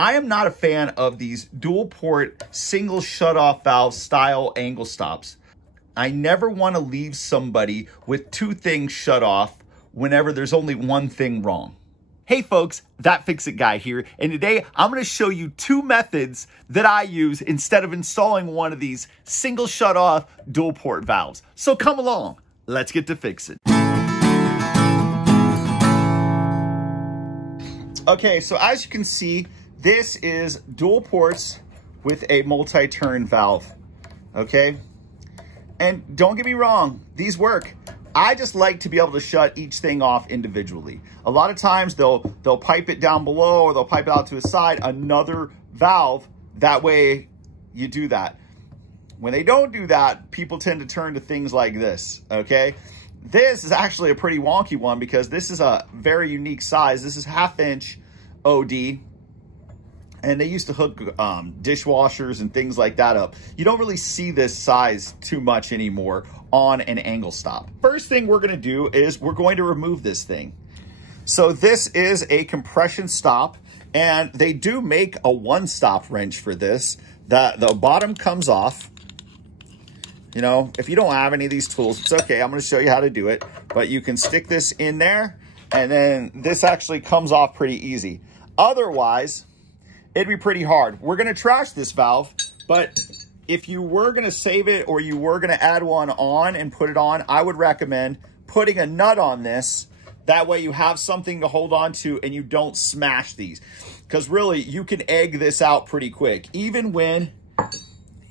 I am not a fan of these dual port single shutoff valve style angle stops. I never want to leave somebody with two things shut off whenever there's only one thing wrong. Hey folks, That Fix It Guy here, and today I'm going to show you two methods that I use instead of installing one of these single shutoff dual port valves. So come along, let's get to fix it. Okay, so as you can see, this is dual ports with a multi-turn valve, okay? And don't get me wrong, these work. I just like to be able to shut each thing off individually. A lot of times they'll pipe it down below or they'll pipe it out to the side, another valve, that way you do that. When they don't do that, people tend to turn to things like this, okay? This is actually a pretty wonky one because this is a very unique size. This is 1/2 inch OD. And they used to hook dishwashers and things like that up. You don't really see this size too much anymore on an angle stop. First thing we're gonna do is we're going to remove this thing. So this is a compression stop, and they do make a one-stop wrench for this. The bottom comes off. You know, if you don't have any of these tools, it's okay. I'm gonna show you how to do it. But you can stick this in there, and then this actually comes off pretty easy. Otherwise, it'd be pretty hard. We're gonna trash this valve, but if you were gonna save it or you were gonna add one on and put it on, I would recommend putting a nut on this. That way you have something to hold on to and you don't smash these. Because really, you can egg this out pretty quick. Even when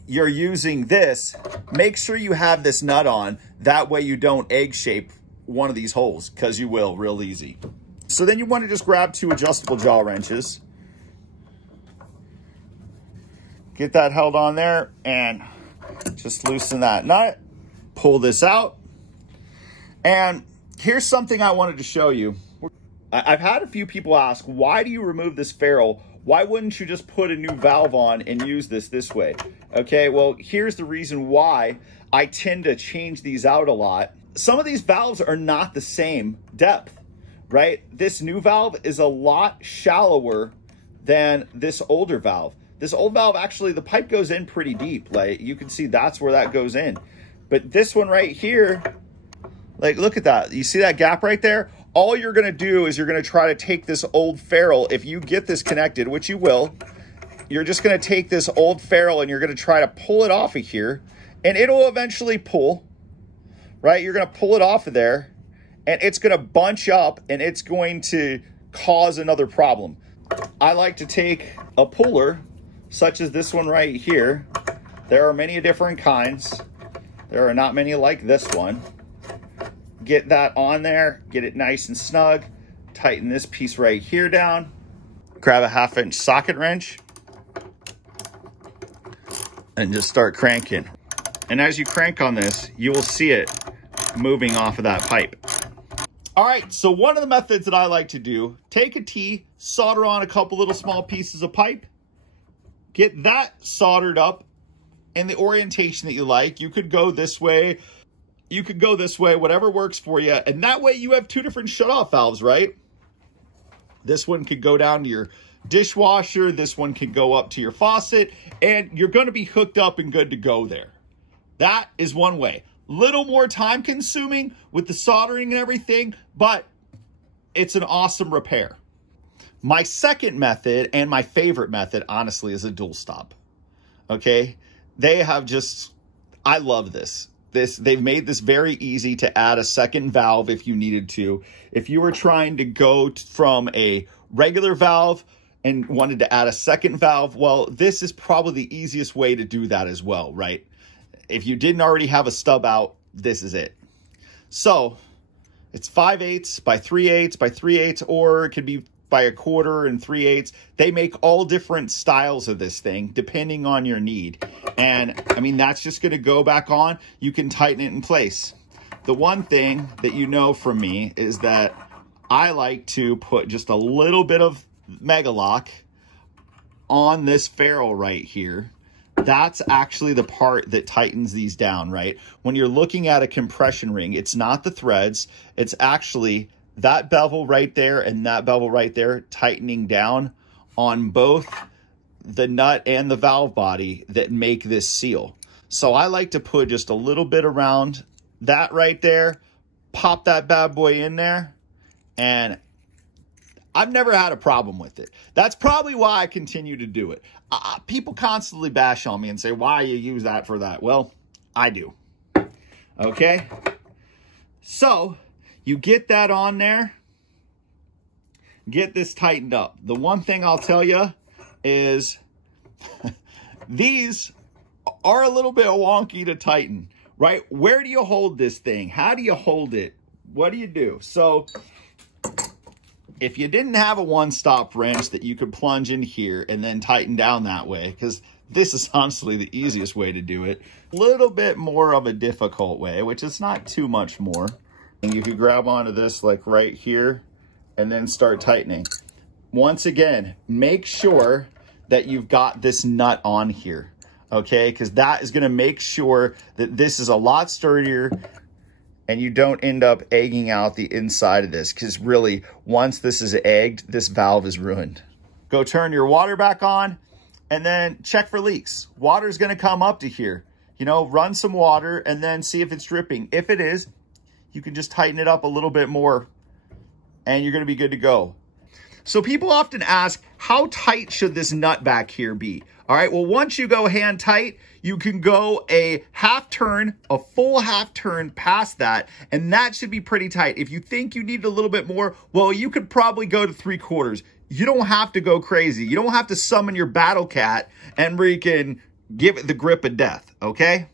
you're using this, make sure you have this nut on. That way you don't egg shape one of these holes, because you will real easy. So then you wanna just grab 2 adjustable jaw wrenches. Get that held on there and just loosen that nut. Pull this out. And here's something I wanted to show you. I've had a few people ask, why do you remove this ferrule? Why wouldn't you just put a new valve on and use this way? Okay, well, here's the reason why I tend to change these out a lot. Some of these valves are not the same depth, right? This new valve is a lot shallower than this older valve. This old valve, actually, the pipe goes in pretty deep. Like, you can see that's where that goes in. But this one right here, like, look at that. You see that gap right there? All you're gonna do is you're gonna try to take this old ferrule. If you get this connected, which you will, you're just gonna take this old ferrule and you're gonna try to pull it off of here, and it'll eventually pull, right? You're gonna pull it off of there, and it's gonna bunch up, and it's going to cause another problem. I like to take a puller, such as this one right here. There are many different kinds. There are not many like this one. Get that on there, get it nice and snug, tighten this piece right here down, grab a 1/2 inch socket wrench, and just start cranking. And as you crank on this, you will see it moving off of that pipe. All right, so one of the methods that I like to do, take a T, solder on a couple little small pieces of pipe, get that soldered up in the orientation that you like. You could go this way, you could go this way, whatever works for you. And that way you have 2 different shutoff valves, right? This one could go down to your dishwasher. This one can go up to your faucet, and you're gonna be hooked up and good to go there. That is one way. Little more time consuming with the soldering and everything, but it's an awesome repair. My second method, and my favorite method, honestly, is a dual stop. Okay? They have just, I love this. They've made this very easy to add a second valve if you needed to. If you were trying to go from a regular valve and wanted to add a second valve, well, this is probably the easiest way to do that as well, right? If you didn't already have a stub out, this is it. So it's 5/8 by 3/8 by 3/8, or it could be by 1/4 and 3/8. They make all different styles of this thing depending on your need. And I mean, that's just gonna go back on. You can tighten it in place. The one thing that you know from me is that I like to put just a little bit of Mega Lock on this ferrule right here. That's actually the part that tightens these down, right? When you're looking at a compression ring, it's not the threads, it's actually that bevel right there and that bevel right there tightening down on both the nut and the valve body that make this seal. So I like to put just a little bit around that right there, pop that bad boy in there, and I've never had a problem with it. That's probably why I continue to do it. People constantly bash on me and say, why you use that for that? Well, I do. Okay? So, you get that on there, get this tightened up. The one thing I'll tell you is these are a little bit wonky to tighten, right? Where do you hold this thing? How do you hold it? What do you do? So if you didn't have a one-stop wrench that you could plunge in here and then tighten down that way, because this is honestly the easiest way to do it, a little bit more of a difficult way, which is not too much more. And you could grab onto this like right here and then start tightening. Once again, make sure that you've got this nut on here, okay? Because that is gonna make sure that this is a lot sturdier and you don't end up egging out the inside of this, because really, once this is egged, this valve is ruined. Go turn your water back on and then check for leaks. Water's gonna come up to here. You know, run some water and then see if it's dripping. If it is, you can just tighten it up a little bit more and you're gonna be good to go. So people often ask, how tight should this nut back here be? All right, well, once you go hand tight, you can go a half turn, a full half turn past that, and that should be pretty tight. If you think you need a little bit more, well, you could probably go to 3/4. You don't have to go crazy. You don't have to summon your battle cat and freaking give it the grip of death, okay?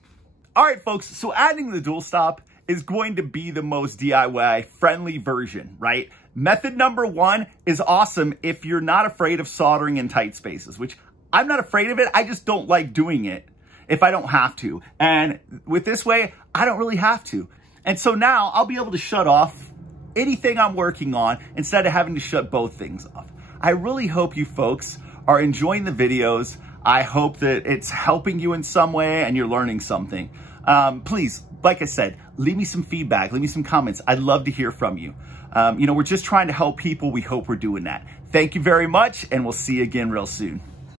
All right, folks, so adding the dual stop is going to be the most DIY friendly version, right? Method number 1 is awesome if you're not afraid of soldering in tight spaces, which I'm not afraid of it. I just don't like doing it if I don't have to. And with this way, I don't really have to. And so now I'll be able to shut off anything I'm working on instead of having to shut both things off. I really hope you folks are enjoying the videos. I hope that it's helping you in some way and you're learning something. Please, like I said, leave me some feedback, leave me some comments. I'd love to hear from you. You know, we're just trying to help people. We hope we're doing that. Thank you very much, and we'll see you again real soon.